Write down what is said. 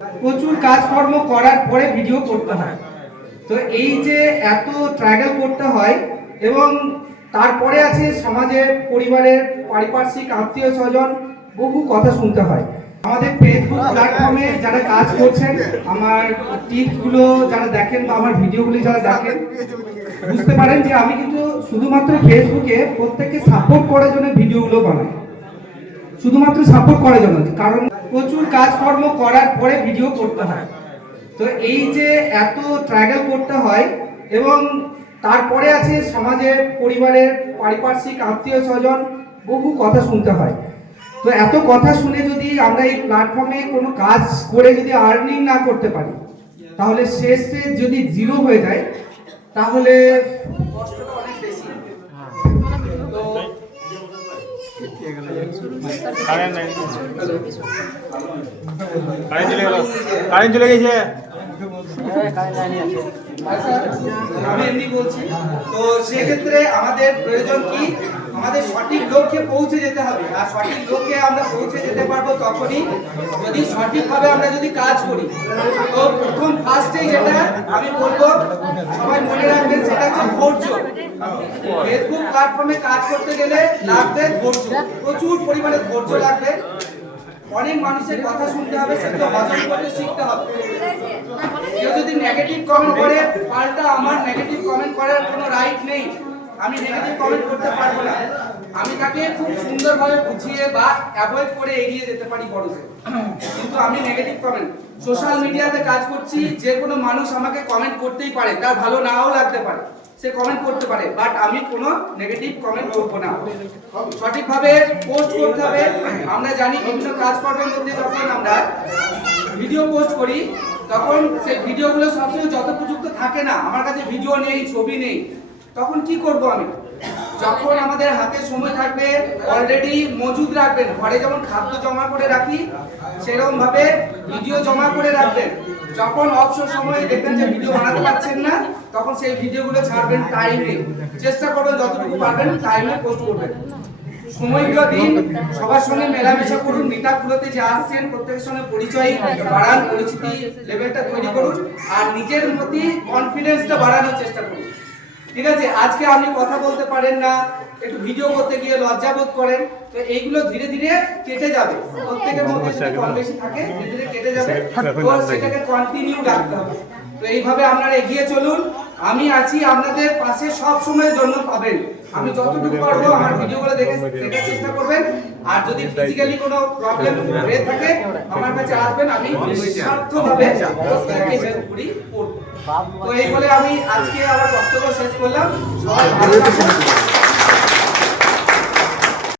প্রচুর কাজকর্ম করার পরে ভিডিও করতে হয়। তো এই যে এত ট্রাগল করতে হয় এবং তারপরে আছে সমাজের, পরিবারের, পারিপার্শ্বিক, আত্মীয় স্বজন, বহু কথা শুনতে হয়। আমাদের ফেসবুক প্ল্যাটফর্মে যারা কাজ করছেন, আমার টিপসগুলো যারা দেখেন বা আমার ভিডিওগুলি যারা দেখেন, বুঝতে পারেন যে আমি কিন্তু শুধুমাত্র ফেসবুকে প্রত্যেককে সাপোর্ট করার জন্য ভিডিওগুলো বানাই, শুধুমাত্র সাপোর্ট করার জন্য। কারণ প্রচুর কাজকর্ম করার পরে ভিডিও করতে হয়। তো এই যে এত ট্রাগল করতে হয় এবং তারপরে আছে সমাজের, পরিবারের, পারিপার্শ্বিক, আত্মীয় স্বজন, বহু কথা শুনতে হয়। তো এত কথা শুনে যদি আমরা এই প্ল্যাটফর্মে কোনো কাজ করে যদি আর্নিং না করতে পারি, তাহলে শেষে যদি জিরো হয়ে যায়, তাহলে কষ্টটা অনেক বেশি। তো কারেন্ট চলে গেছে। আমি এমনি বলছি। তো সেক্ষেত্রে আমাদের প্রয়োজন কি, আমাদের সঠিক লক্ষ্যে পৌঁছে যেতে হবে। আর সঠিক লক্ষ্যে আমরা পৌঁছে যেতে পারবো তখনই যদি সঠিকভাবে আমরা যদি কাজ করি। তো প্রথম ফার্স্টে যেটা আমি বলবো, সবাই মনে রাখবেন, সেটা হচ্ছে ধৈর্য। ফেসবুক প্ল্যাটফর্মে কাজ করতে গেলে লাগবে ধৈর্য, প্রচুর পরিমাণে ধৈর্য লাগবে। অনেক মানুষের কথা শুনতে হবে, সেগুলো হজম করতে শিখতে হবে। কেউ যদি নেগেটিভ কমেন্ট করে, পাল্টা আমার নেগেটিভ কমেন্ট করার কোনো রাইট নেই, আমি নেগেটিভ কমেন্ট করতে পারবো না। আমি তাকে খুব সুন্দরভাবে বুঝিয়ে বা অ্যাভয়েড করে এড়িয়ে যেতে পারি বড়দের। কিন্তু আমি নেগেটিভ কমেন্ট, সোশ্যাল মিডিয়াতে কাজ করছি, যে কোনো মানুষ আমাকে কমেন্ট করতেই পারে, তার ভালো নাও লাগতে পারে, সে কমেন্ট করতে পারে, বাট আমি কোনো নেগেটিভ কমেন্ট করবো না। সঠিকভাবে পোস্ট করতে হবে। আমরা জানি বিভিন্ন কাজকর্মের মধ্যে যখন আমরা ভিডিও পোস্ট করি, তখন সেই ভিডিওগুলো সবসময় যথোপযুক্ত থাকে না। আমার কাছে ভিডিও নেই, ছবি নেই, তখন কি করব আমি? যখন আমাদের হাতে সময় থাকবে, অলরেডি মজুদ রাখবেন। ঘরে যেমন খাদ্য জমা করে রাখি, সেরকম ভাবে ভিডিও জমা করে রাখবেন। যখন অবসর সময়ে দেখবেন যে ভিডিও বানাতে পারছেন না, তখন সেই ভিডিওগুলো ছাড়বেন টাইমে। চেষ্টা করবেন যতটুকু পারবেন টাইমে পোস্ট করবেন। সময়গুলো দিন, সবার সঙ্গে মেলামেশা করুন। মিটআপগুলোতে যে আসছেন, প্রত্যেকের সঙ্গে পরিচয় বাড়ান, পরিচিতি লেভেলটা তৈরি করুন, আর নিজের প্রতি কনফিডেন্সটা বাড়ানোর চেষ্টা করুন। ঠিক আছে? আজকে আপনি কথা বলতে পারেন না, একটু ভিডিও করতে গিয়ে লজ্জা বোধ করেন, তো এইগুলো ধীরে ধীরে কেটে যাবে। প্রত্যেকের মধ্যে যদি কম বেশি থাকে, ধীরে ধীরে কেটে যাবে। তো সেটাকে কন্টিনিউ রাখতে হবে। তো এইভাবে আপনারা এগিয়ে চলুন। আমি আছি আপনাদের পাশে, সব সময়ের জন্য পাবেন। আমি যতটুকু পারবো আমার ভিডিওগুলো দেখে দেখার চেষ্টা করবেন। আর যদি ফিজিক্যালি কোনো প্রবলেম হয়ে থাকে, আমার কাছে আসবেন, আমি নিঃস্বার্থভাবে প্রত্যেককে হেল্প করি করব। তো এই বলে আমি আজকে আমার বক্তব্য শেষ করলাম। সবাই ভালো থাকুন।